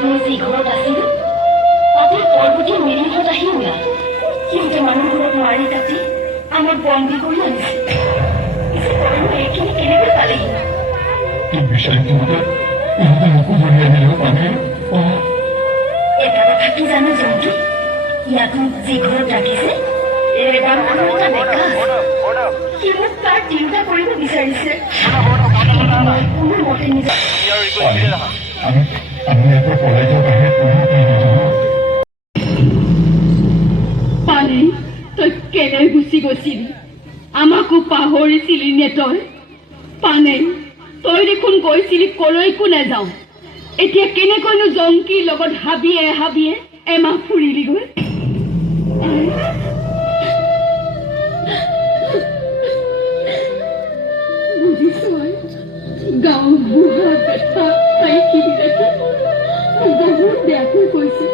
মই যি ঘৰত আছিলো তাতে পৰ্বতী মিৰিহঁত আহি ওলাল সিহঁতে মানুহবোৰক মাৰি কাটি আমাক বন্দী কৰি আনিছে এইখিনি কেনেকৈ পালেহি এটা কথা কি জানো জন্তু ইয়াক মোক যি ঘৰত ৰাখিছে এবাৰ মানুহ এটা ডেকা সি মোক তাৰ চিন্তা কৰিব বিচাৰিছে মই কোনো মতে নিজৰ পানী তই কেনে গুচি গৈছিলি আমাকো পাহৰিছিলি নে তই পানে তই দেখোন কৈছিলি কলৈকো নাযাওঁ এতিয়া কেনেকৈনো জংকীৰ লগত হাবিয়ে হাবিয়ে এমাহ ফুৰিলিগৈ বুজিছো গাঁও বুঢ়া বেটা তাইকিবিলাকে বহুত বেয়াকৈ কৈছে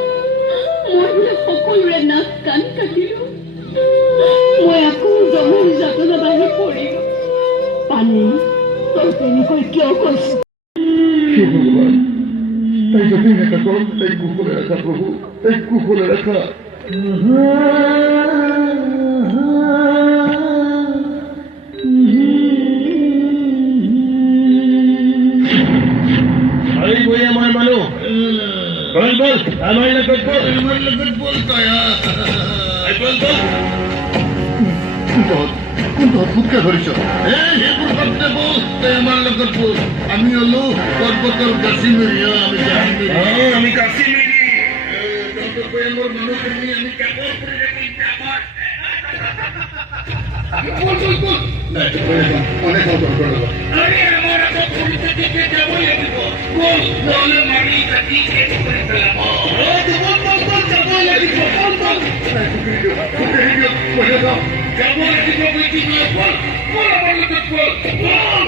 মই বোলে সকলোৰে নাক কাণ কাটিলো মই আকৌ জমনি যাতনা বাঢ়ি পৰিলো পানী তই তেনেকৈ কিয় কৈছ তাই যতই নাথাক তাই কুশলে রাখা প্রভু তাই কুশলে রাখা আমার মানুষ বল বল আমার লগত বল কয়া বল বল কোনটা ফুটকা ধরিছ আমার লগত বল আমি হলো পর্বতর কাশ্মীরিয়া আমি জানি আমি কাশ্মীরি আমার মানুষ আমি কেবল করে রাখি বল বল বল অনেক দরকার আরে আমার তো পুলিশে থেকে যাবো লাগিব বল বলে মারি কাটি কেটে করে ফেলাম বল বল বল যাবো লাগিব বল বল যাবো লাগিব বইটি বল বল আমার লোক বল বল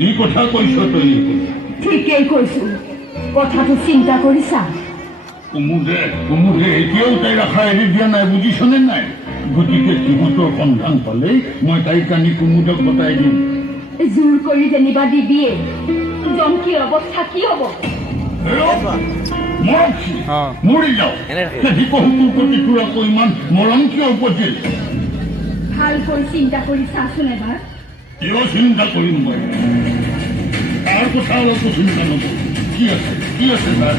এই কথা কৈছ তই ঠিকেই কৈছো কথাটো চিন্তা কৰিছা কুমুদে এতিয়াও তাই ৰাখা এৰি দিয়া নাই বুজিছনে নাই গতিকে সিহঁতৰ সন্ধান পালেই মই তাইক আনি কুমুদক গতাই দিম জোৰ কৰি যেনিবা দিবিয়ে জংকীৰ অৱস্থা কি হ'ব মৰি যাওঁ শিপহুটোৰ প্ৰতি তোৰ আকৌ ইমান মৰম কিয় উপজিল ভালকৈ চিন্তা কৰি চাচোন এবাৰ কিয় চিন্তা কৰিম মই তাৰ কথা অলপো চিন্তা নকৰোঁ কি আছে তাৰ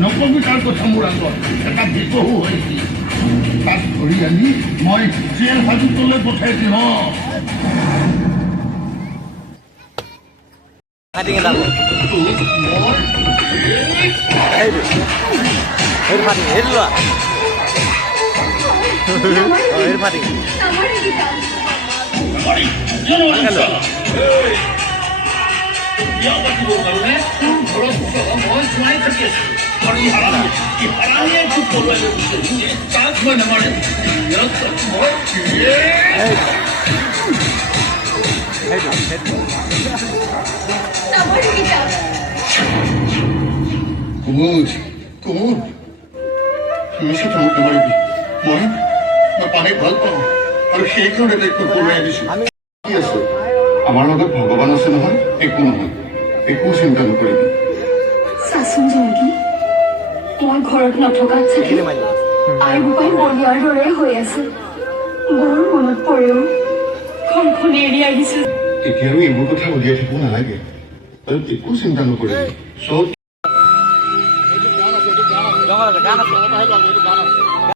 নকবি তাৰ কথা মোৰ আগত এটা বিপহু হৈছিল তাক ধৰি আনি মই জেল হাজতলৈ পঠাই দিম কুমুদ কুমুদ মিছা থামতে পারিবি মই পানী ভাল পাওঁ আৰু সেইকাৰণে তাইক পঢ়ুৱাই দিছো কি আছে আমাৰ লগত ভগৱান আছে নহয় একো নহয় একো চিন্তা নকৰিবি চাচোন জংকী মই ঘৰত নথকাত চাগে আই বোপাই বলিয়াৰ দৰে হৈ আছে বৰ মনত পৰেও ঘৰখন এৰি আহিছো এতিয়া আৰু এইবোৰ কথা উলিয়াই থাকিব নালাগে আৰু একো চিন্তা নকৰিবি চব